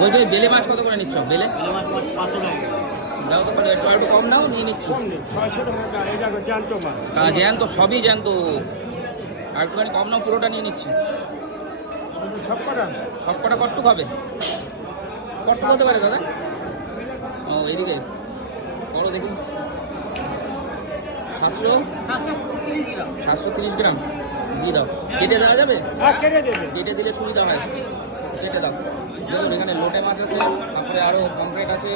বলছি ওই বেলে মাছ কত করে নিচ্ছ? বেলে মাছ 500 টাকা। দাও তো একটু একটু কম নাও, নিয়ে নিচ্ছি। 600 টাকা এই দেখো জ্যান্ত মাছ। জ্যান্ত, সবই জ্যান্ত। আর একটুখানি কম নাও, পুরোটা নিয়ে নিচ্ছি। সব কটা কটটুক হবে? কটটুক হতে পারে দাদা? ও এইদিকে বলো দেখি। 730 গ্রাম দিয়ে দাও। কেটে দেওয়া যাবে? কেটে দিলে সুবিধা হয়, কেটে দাও। দেখুন এখানে লোটে মাছ আছে, তারপরে আরও পমফ্রেট আছে,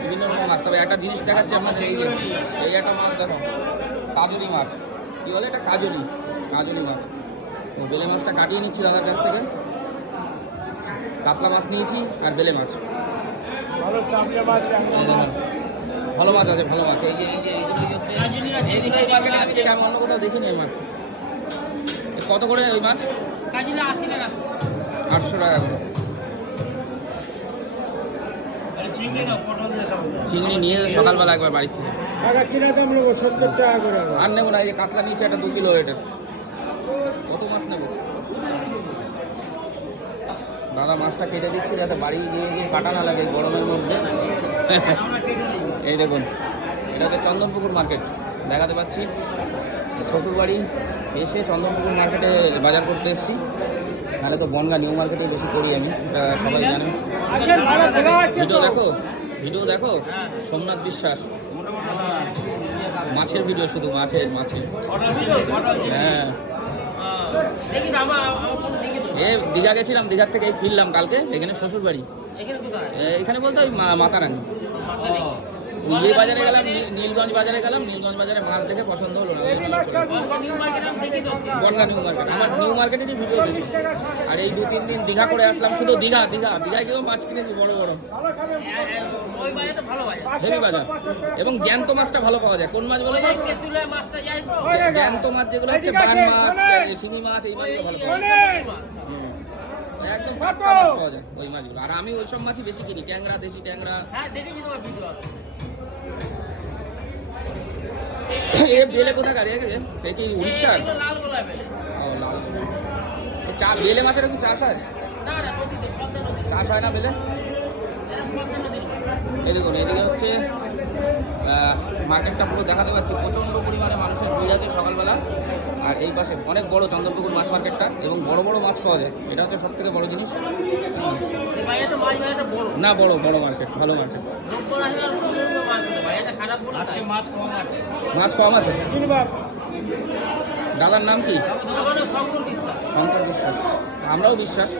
বিভিন্ন রকম মাছ। তবে একটা জিনিস দেখাচ্ছি আপনাদের, এই যে এই একটা মাছ দেখো, কাজলি মাছ। কী বলে এটা? কাজলি মাছ। তো বেলে মাছটা কাটিয়ে নিচ্ছি দাদার কাছ থেকে। কাতলা মাছ নিয়েছি আর বেলে মাছ। ভালো মাছ আছে, ভালো মাছ। এই যে এইগুলো হচ্ছে এই মার্কেটে আমি দেখি, আমি অন্য কোথাও দেখিনি এই মাছ। কত করে ওই মাছ? 800 টাকা করে। চিংড়ি নিয়ে সকালবেলা একবার বাড়ির থেকে। আর নেবো না, এই যে কাতলা নিচে একটা 2 কিলো এটা। কত মাছ নেবো? দাদা মাছটা কেটে দিচ্ছি যাতে বাড়ি গিয়ে কাটা না লাগে গরমের মধ্যে। এই দেখুন, এটা হচ্ছে চন্দনপুকুর মার্কেট, দেখাতে পাচ্ছি। শ্বশুরবাড়ি এসে চন্দনপুকুর মার্কেটে বাজার করতে এসেছি। তাহলে তো বনগা নিউ মার্কেটে বেশি করি আমি, এটা সবাই জানেন। ভিডিও দেখো সোমনাথ বিশ্বাস, মাছের ভিডিও, শুধু মাছের। হ্যাঁ, দীঘা গেছিলাম, দীঘার থেকে ফিরলাম কালকে। এখানে শ্বশুরবাড়ি, এখানে বলতে ওই মাতারানি। ইয়ে বাজারে গেলাম, নীলগঞ্জ বাজারে গেলাম। নীলগঞ্জ বাজারে মাছ দেখে পছন্দ হলো না, বনগা নিউ মার্কেট। আমার নিউ মার্কেটেরই ভিডিও বেশি। আর এই 2-3 দিন দীঘা করে আসলাম, শুধু দীঘায় গিয়েও মাছ কিনেছি বড় বড়, হেভি বাজার। এবং জ্যান্ত মাছটা ভালো পাওয়া যায়। কোন মাছ বলো? জ্যান্ত মাছ যেগুলো হচ্ছে বান মাছ, শিঙি মাছ, এই মাছগুলো ভালো পাওয়া যায়। একদম টাটকা মাছ পাওয়া যায় ওই মাছগুলো। আর আমি ওই সব মাছই বেশি কিনি, ট্যাংরা, দেশি ট্যাংরা। বেলে কোথাকার? কি উড়িষ্যার? ও, লাল বেলে মাছের কি চাষ হয়? চাষ হয় না বেলে? এই দেখুন, এদিকে হচ্ছে মার্কেটটা পুরো দেখাতে পাচ্ছি। প্রচণ্ড পরিমাণে মানুষের ভিড় আছে সকালবেলা। আর এই পাশে অনেক বড় চন্দনপুকুর মাছ মার্কেটটা, এবং বড় বড় মাছ পাওয়া যায়। এটা হচ্ছে সব থেকে বড় জিনিস। না, বড় মার্কেট, ভালো মার্কেট। মাছ কম আছে। দাদার নাম কি? শঙ্কর বিশ্বাস। আমরাও বিশ্বাস।